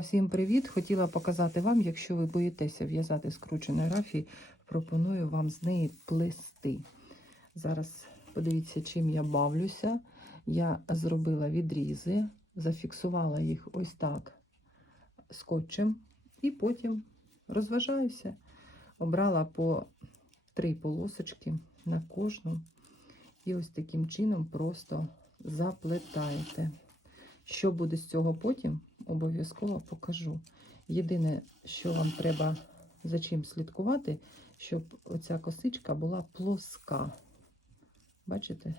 Всім привіт! Хотіла показати вам, якщо ви боїтеся в'язати скрученої рафії, пропоную вам з неї плести. Зараз подивіться, чим я бавлюся. Я зробила відрізи, зафіксувала їх ось так скотчем, і потім розважаюся. Обрала по три полосочки на кожну. І ось таким чином просто заплетаєте. Що буде з цього потім, обов'язково покажу. Єдине, що вам треба за чим слідкувати, щоб оця косичка була плоска. Бачите?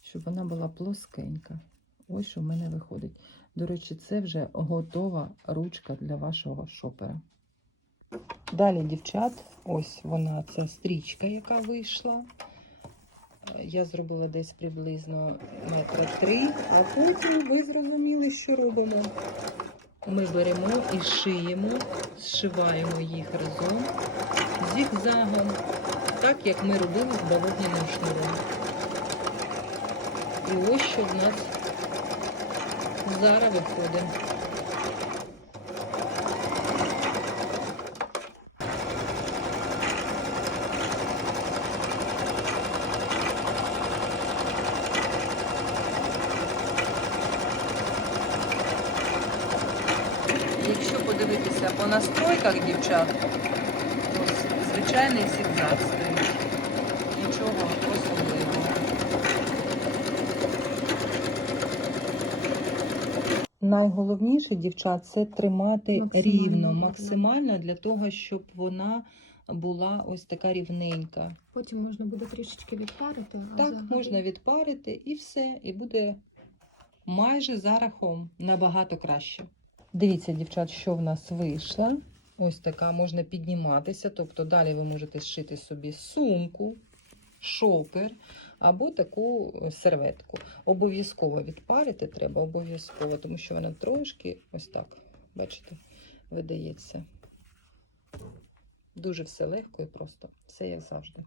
Щоб вона була плоскенька. Ось що в мене виходить. До речі, це вже готова ручка для вашого шопера. Далі, дівчат, ось вона, ця стрічка, яка вийшла. Я зробила десь приблизно метра три, а потім ви зрозуміли, що робимо. Ми беремо і шиємо, зшиваємо їх разом зігзагом, так як ми робили з бавовняним шнуром. І ось що в нас зараз виходить. Якщо подивитися по настройках дівчат, ось звичайний зігзаг стоїть. Нічого особливого. Найголовніше, дівчат, це тримати Максимально рівно, максимально для того, щоб вона була ось така рівненька. Потім можна буде трішечки відпарити. А Так, взагалі- можна відпарити і все, і буде майже за рахом набагато краще. Дивіться, дівчат, що в нас вийшло. Ось така можна підніматися. Тобто далі ви можете зшити собі сумку, шопер або таку серветку. Обов'язково відпарити треба, обов'язково, тому що вона трошки ось так, бачите, видається. Дуже все легко і просто. Все як завжди.